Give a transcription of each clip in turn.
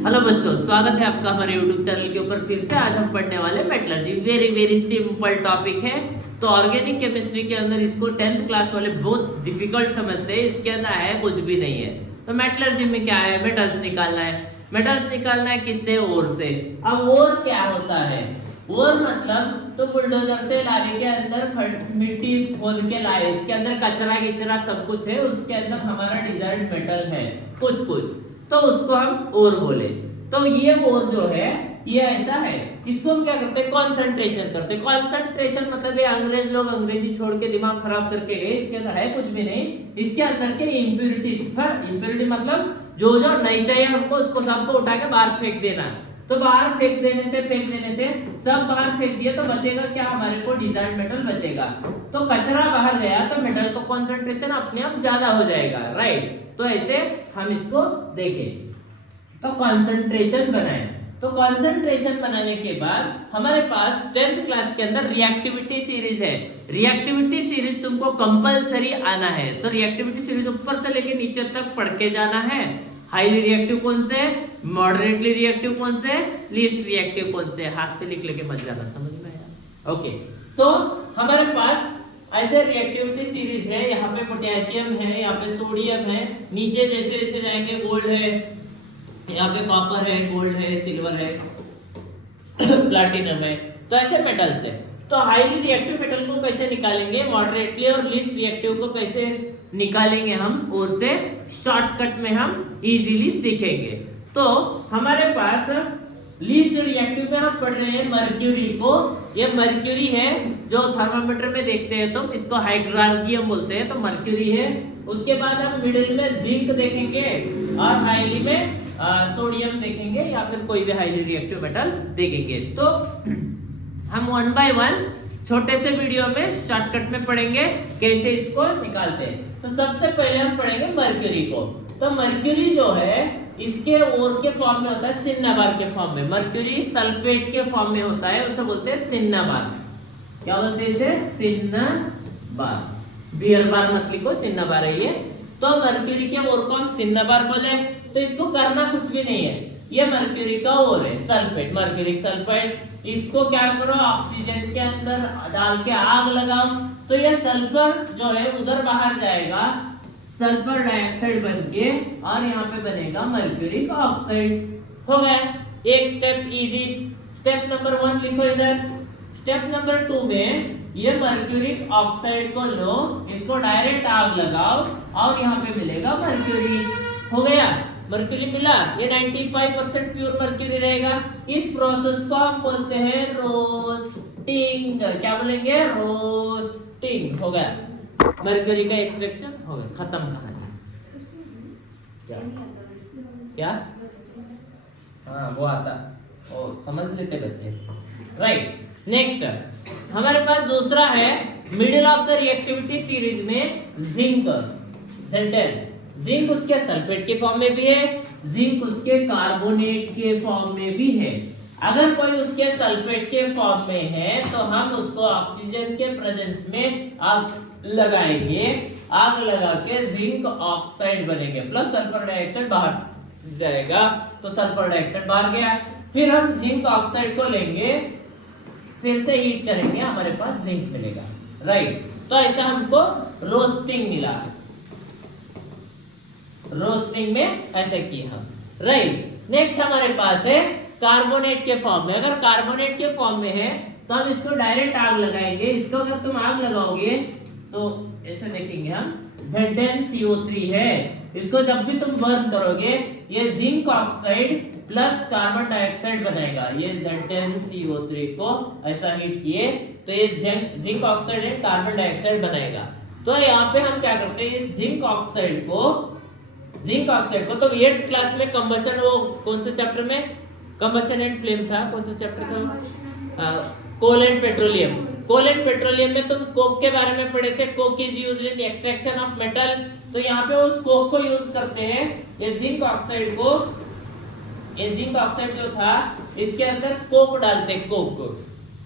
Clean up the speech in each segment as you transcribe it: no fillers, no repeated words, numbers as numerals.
Hello बच्चों, स्वागत है आपका हमारे YouTube चैनल के ऊपर। फिर से आज हम पढ़ने वाले metallurgy. Very very simple topic है। तो ऑर्गेनिक केमिस्ट्री के अंदर इसको 10th क्लास वाले बहुत डिफिकल्ट समझते हैं। इसके अंदर है कुछ भी नहीं है। तो मेटलर्जी में क्या है? मेटल्स निकालना है। मेटल्स निकालना है किससे? ओर से। अब ओर क्या होता है? ओर मतलब तो बुलडोजर से लाने के अंदर मिट्टी खोद के लाए, इसके अंदर कचरा गिचरा सब कुछ है, उसके अंदर हमारा डिजायर्ड मेटल है कुछ कुछ, तो उसको हम ओर बोले। तो ये ओर जो है ये ऐसा है, इसको हम क्या करते हैं? कॉन्सेंट्रेशन करते हैं। कॉन्सेंट्रेशन मतलब ये अंग्रेज लोग अंग्रेजी छोड़ के दिमाग खराब करके गए। इसके अंदर है कुछ भी नहीं। इसके अंदर के इम्प्यूरिटीज, इम्प्यूरिटी मतलब जो जो नहीं चाहिए हमको उसको सबको उठा के बाहर फेंक देना है। तो बाहर फेंक देने से सब बाहर फेंक दिए तो बचेगा क्या? हमारे को डिजायर्ड मेटल बचेगा। तो कचरा बाहर गया तो मेटल का कॉन्सेंट्रेशन अपने आप ज्यादा हो जाएगा, राइट? तो ऐसे हम इसको देखें। तो कॉन्सेंट्रेशन बनाए। तो कॉन्सेंट्रेशन बनाने के बाद हमारे पास 10th क्लास के अंदर रिएक्टिविटी सीरीज है। रिएक्टिविटी सीरीज तुमको कंपलसरी आना है। तो रिएक्टिविटी सीरीज ऊपर से लेके नीचे तक पढ़ के जाना है। हाईली रिएक्टिव कौन से, मॉडरेटली रिएक्टिव कौन से, लीस्ट रिएक्टिव कौन से, हाथ पे लिख लेके मत जाना, समझ में आया? ओके। तो हमारे पास ऐसे रिएक्टिविटी सीरीज है। यहाँ पे पोटेशियम है, यहाँ पे सोडियम है, नीचे जैसे जैसे जाएंगे गोल्ड है, यहाँ पे कॉपर है, गोल्ड है, सिल्वर है, प्लैटिनम है। तो ऐसे मेटल्स है। तो हाईली रिएक्टिव मेटल को कैसे निकालेंगे, मॉडरेटली और लीस्ट रिएक्टिव को कैसे निकालेंगे हम, और से शॉर्टकट में हम इजीली सीखेंगे। तो हमारे पास लीस्ट रिएक्टिव में हम पढ़ रहे हैं मर्क्यूरी को। ये मर्क्यूरी है जो थर्मामीटर में देखते हैं तो इसको हाइड्रोजियम बोलते हैं। तो मर्क्यूरी है। उसके बाद हम मिडिल में जिंक देखेंगे और हाईली में सोडियम देखेंगे या फिर कोई भी हाईली रिएक्टिव मेटल देखेंगे। तो हम वन बाय वन छोटे से वीडियो में शॉर्टकट में पढ़ेंगे कैसे इसको निकालते हैं। तो सबसे पहले हम पढ़ेंगे मर्क्यूरी को। तो मर्क्यूरी जो है इसके ओर के फॉर्म में होता है सिन्नाबार के फॉर्म में। मर्क्यूरी सल्फेट के फॉर्म में होता है, उसे बोलते हैं सिन्नाबार। क्या बोलते हैं इसे? सिन्नाबार। बियर बार मत लिखो, सिन्नाबार है ये। तो मर्क्यूरी के ओर को हम सिन्नाबार बोले। तो इसको करना कुछ भी नहीं है। ये मर्क्यूरी का ओर है सल्फेट, मर्क्यूरिक सल्फेट। इसको क्या करो, ऑक्सीजन के अंदर डाल के आग लगाओ तो ये सल्फर जो है उधर बाहर जाएगा, सल्फर डाइऑक्साइड बनके, और यहाँ पे बनेगा मर्क्यूरिक ऑक्साइड। हो गया एक स्टेप इजी। स्टेप नंबर 1 लिखो इधर। स्टेप नंबर 2 में ये मर्क्यूरिक ऑक्साइड को लो, इसको डायरेक्ट आग लगाओ और यहाँ पे मिलेगा मर्क्यूरी। हो गया, मर्क्यूरी मिला। ये 95% प्योर मर्क्यूरी रहेगा। इस प्रोसेस को हम बोलते हैं रोस्टिंग। क्या बोलेंगे? रोस्टिंग। हो गया, मर्क्यूरी का एक्सट्रैक्शन हो गया, खत्म कहानी। क्या? हाँ वो आता, ओ समझ लेते बच्चे, राइट। नेक्स्ट हमारे पास दूसरा है middle of the reactivity series में जिंक, Zn। जिंक उसके सल्फेट के फॉर्म में भी है, जिंक उसके कार्बोनेट के फॉर्म में भी है। अगर कोई उसके सल्फेट के फॉर्म में है तो हम उसको ऑक्सीजन के प्रेजेंस में आग लगाएंगे। आग लगा के जिंक ऑक्साइड बनेंगे, प्लस सल्फर डाइऑक्साइड बाहर जाएगा। तो सल्फर डाइऑक्साइड बाहर गया, फिर हम जिंक ऑक्साइड को लेंगे, फिर से हीट करेंगे, हमारे पास जिंक मिलेगा, राइट। तो ऐसा हमको रोस्टिंग मिला। रोस्टिंग में ऐसे किए हम, राइट। नेक्स्ट हमारे पास है कार्बोनेट के फॉर्म में। अगर कार्बोनेट के फॉर्म में है तो हम इसको डायरेक्ट आग लगाएंगे। इसको अगर तुम आग लगाओगे तो ऐसे देखेंगे हम, ZnCO3 है। इसको जब भी तुम बर्न करोगे ये zinc oxide plus carbon dioxide बनाएगा। ये ZnCO3 को ऐसा हीट किए तो ये zinc oxide and carbon dioxide बनाएगा। तो यहाँ पे हम क्या करते हैं, इस जिंक ऑक्साइड को तो 8th क्लास में कंबशन, वो कौन से चैप्टर में कंबशन एंड फ्लेम था, कौन सा चैप्टर था? Coal and petroleum. Coal and petroleum में तुम कोक के बारे में पढ़े थे। Coke is used in the extraction of metal. तो यहाँ पे उस कोक को यूज करते हैं। ये जिंक ऑक्साइड को, ये जिंक ऑक्साइड जो था इसके अंदर कोक डालते,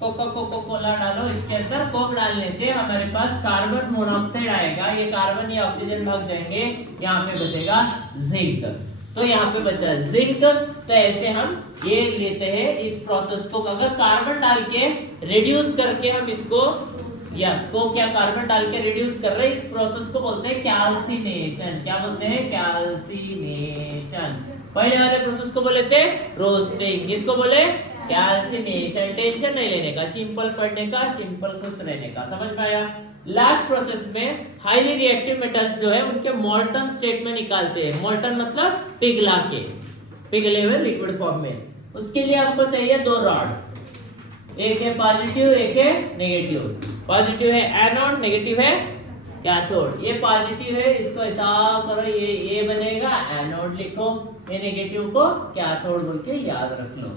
कोला डालो, इसके अंदर कोक डालने से हमारे पास कार्बन मोनोऑक्साइड आएगा। ये कार्बन ये ऑक्सीजन भाग जाएंगे, यहाँ पे बचेगा जिंक। तो यहाँ पे बचा जिंक। तो ऐसे हम ये लेते हैं इस प्रोसेस को, अगर कार्बन डाल के रिड्यूस करके हम इसको क्या कार्बन डाल के रिड्यूस कर रहे हैं, इस प्रोसेस को बोलते हैं कैल्सिनेशन। क्या बोलते हैं? कैल्सिनेशन। पहले वाले प्रोसेस को बोले थे रोस्टिंग, इसको बोले कैल्सिनेशन। टेंशन नहीं लेने का, सिंपल पढ़ने का, सिंपल खुश रहने का। समझ में आया? लास्ट प्रोसेस में हाईली रिएक्टिव मेटल्स जो है उनके मोल्टन स्टेट में निकालते हैं। मोल्टन मतलब पिघला के, पिघले हुए लिक्विड फॉर्म में। उसके लिए हमको चाहिए 2 रॉड, एक है पॉजिटिव, एक है नेगेटिव। पॉजिटिव है एनोड, नेगेटिव है कैथोड। ये पॉजिटिव है, इसको ऐसा करो, ये बनेगा एनोड लिखो, ये नेगेटिव को कैथोड बोल के याद रख लो,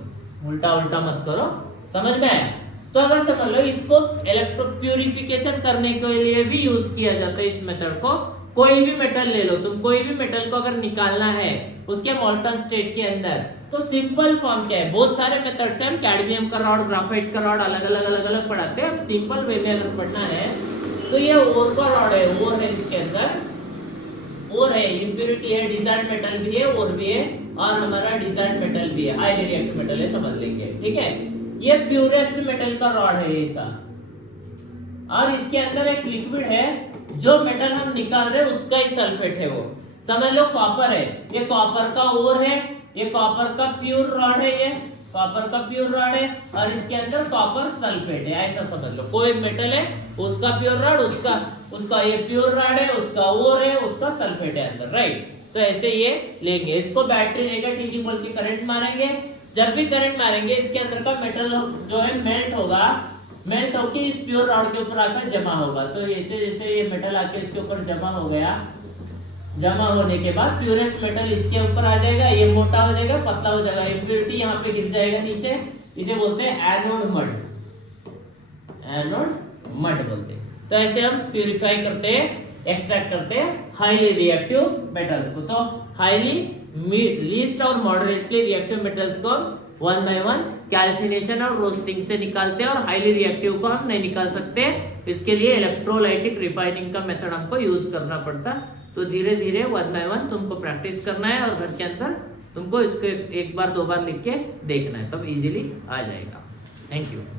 उल्टा उल्टा मत करो। समझ में आया? तो अगर समझ लो, इसको इलेक्ट्रो प्यूरिफिकेशन करने के लिए भी यूज किया जाता है इस मेथड को। कोई भी मेटल ले लो तुम, कोई भी मेटल को अगर निकालना है उसके मोल्टन स्टेट के अंदर, तो सिंपल फॉर्म क्या है? बहुत सारे मेथड्स हैं, हम कैडमियम का रॉड, ग्राफाइट का रॉड अलग अलग पढ़ाते हैं। हम सिंपल वे में अगर पढ़ना है तो ये ओर का रॉड है, ओर है इसके अंदर, ओर है, इंप्योरिटी है, डिजायर्ड मेटल भी है, ओर भी है, और हमारा डिजायर्ड मेटल भी है, हाईली रिएक्टिव मेटल है, समझ लेंगे। ठीक है, ये प्यूरेस्ट मेटल का रॉड है ऐसा, और इसके अंदर एक लिक्विड है, जो मेटल हम निकाल रहे हैं उसका ही सल्फेट है वो। समझ लो कॉपर है, ये कॉपर का ओर है, ये कॉपर का प्योर रॉड है, ये कॉपर का प्योर रॉड है, और इसके अंदर कॉपर सल्फेट है, ऐसा समझ लो। कोई मेटल है, उसका प्योर रॉड, उसका ये प्योर रॉड है, उसका ओर है, उसका सल्फेट है अंदर, राइट? तो ऐसे ये लेंगे, इसको बैटरी लेकर टीसी बोल के करंट मारेंगे। जब भी करंट मारेंगे इसके अंदर का मेटल जो है मेल्ट होगा, मेल्ट होके इस प्योर रॉड के ऊपर आकर जमा होगा। तो जैसे जैसे ये मेटल आके इसके ऊपर जमा हो गया, जमा होने के बाद प्योरेस्ट मेटल इसके ऊपर आ जाएगा, ये मोटा हो जाएगा, पतला हो जाएगा, इम्प्योरिटी यहाँ पे गिर जाएगा नीचे। इसे बोलते हैं एनोड मड, एनोड मड बोलते हैं। तो ऐसे हम प्यूरिफाई करते हैं, एक्सट्रैक्ट करते हैं हाईली रिएक्टिव मेटल्स को। तो हाईली, लीस्ट और मॉडरेटली रिएक्टिव मेटल्स को 1 by 1 कैल्सिनेशन और रोस्टिंग से निकालते हैं, और हाईली रिएक्टिव को हम नहीं निकाल सकते। इसके लिए इलेक्ट्रोलाइटिक रिफाइनिंग का मेथड हमको यूज करना पड़ता। तो धीरे धीरे 1 by 1 तुमको प्रैक्टिस करना है, और घर के अंदर तुमको इसको 1 बार 2 बार लिख के देखना है, तब इजीली आ जाएगा। Thank you.